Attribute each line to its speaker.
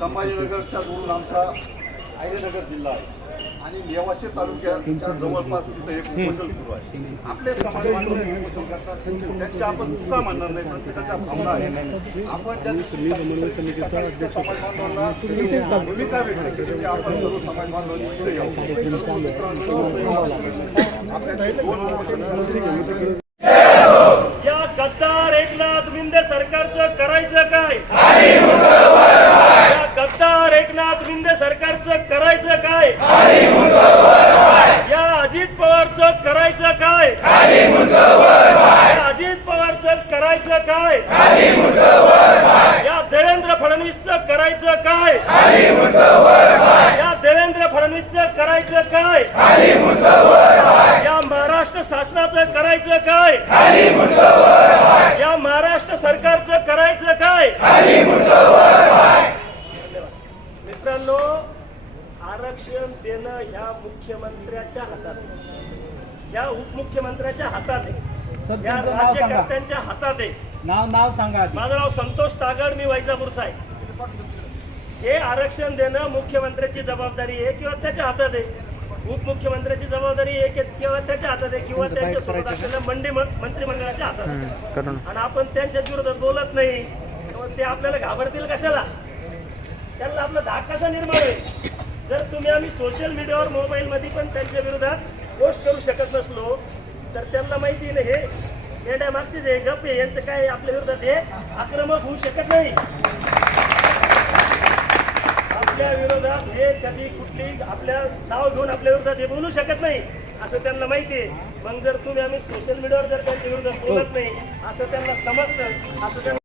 Speaker 1: संभाजीनगरच्या जोडून आमचा आयनगर जिल्हा आहे. आणि नेवाशे तालुक्याच्या जवळपास तिथं एक उपोषण सुरू आहे. आपले समाज बांधव उपोषण करतात. त्यांच्या आपण चुका मानणार नाही. प्रत्येकाच्या भावना आहे आपण ज्या दिवशी समाज बांधवांना भूमिका व्यक्त केली की आपण सर्व समाज बांधवांनी इथे यावं. आपल्याकडे दोन उपोषण
Speaker 2: या गद्दार एकनाथ शिंदे सरकारचं करायचं काय? शिंदे सरकारचं करायचं काय? या अजित पवारचं करायचं काय? या अजित पवारचं करायचं काय? या देवेंद्र फडणवीसचं करायचं काय? या देवेंद्र फडणवीसचं करायचं काय? या महाराष्ट्र शासनाचं करायचं काय या महाराष्ट्र सरकारचं करायचं काय मित्रांनो आरक्षण देणं ह्या मुख्यमंत्र्याच्या हातात आहे. या उपमुख्यमंत्र्याच्या हातात आहे. या. राज्यकर्त्यांच्या हातात आहे.
Speaker 3: नाव नाव सांगा.
Speaker 2: माझं नाव संतोष तागड मी वैजापूरचा आहे. हे आरक्षण देणं मुख्यमंत्र्याची जबाबदारी आहे किंवा त्याच्या हातात आहे? उपमुख्यमंत्र्याची जबाबदारी आहे की- किंवा त्याच्या हातात आहे किंवा त्यांच्यासोबत असलेल्या मंडी मंत्रिमंडळाच्या हातात आहे. आणि आपण त्यांच्या विरोधात बोलत नाही. ते आपल्याला घाबरतील कशाला? त्यांना आपला धाक कसा निर्माण होईल? तुम्ही आम्ही सोशल मीडियावर मोबाईलमध्ये पण त्यांच्या विरोधात पोस्ट करू शकत नसलो तर त्यांना माहिती आहे ना हे येण्या मागचे जे गप आहे यांचं काय आपल्या विरोधात हे आक्रमक होऊ शकत नाही. आपल्या विरोधात हे कधी कुठली आपल्या नाव घेऊन आपल्या विरोधात हे बोलू शकत नाही असं त्यांना माहिती आहे. मग जर तुम्ही आम्ही सोशल मीडियावर जर त्यांच्या विरोधात बोलत नाही असं त्यांना समजतं असं त्यांना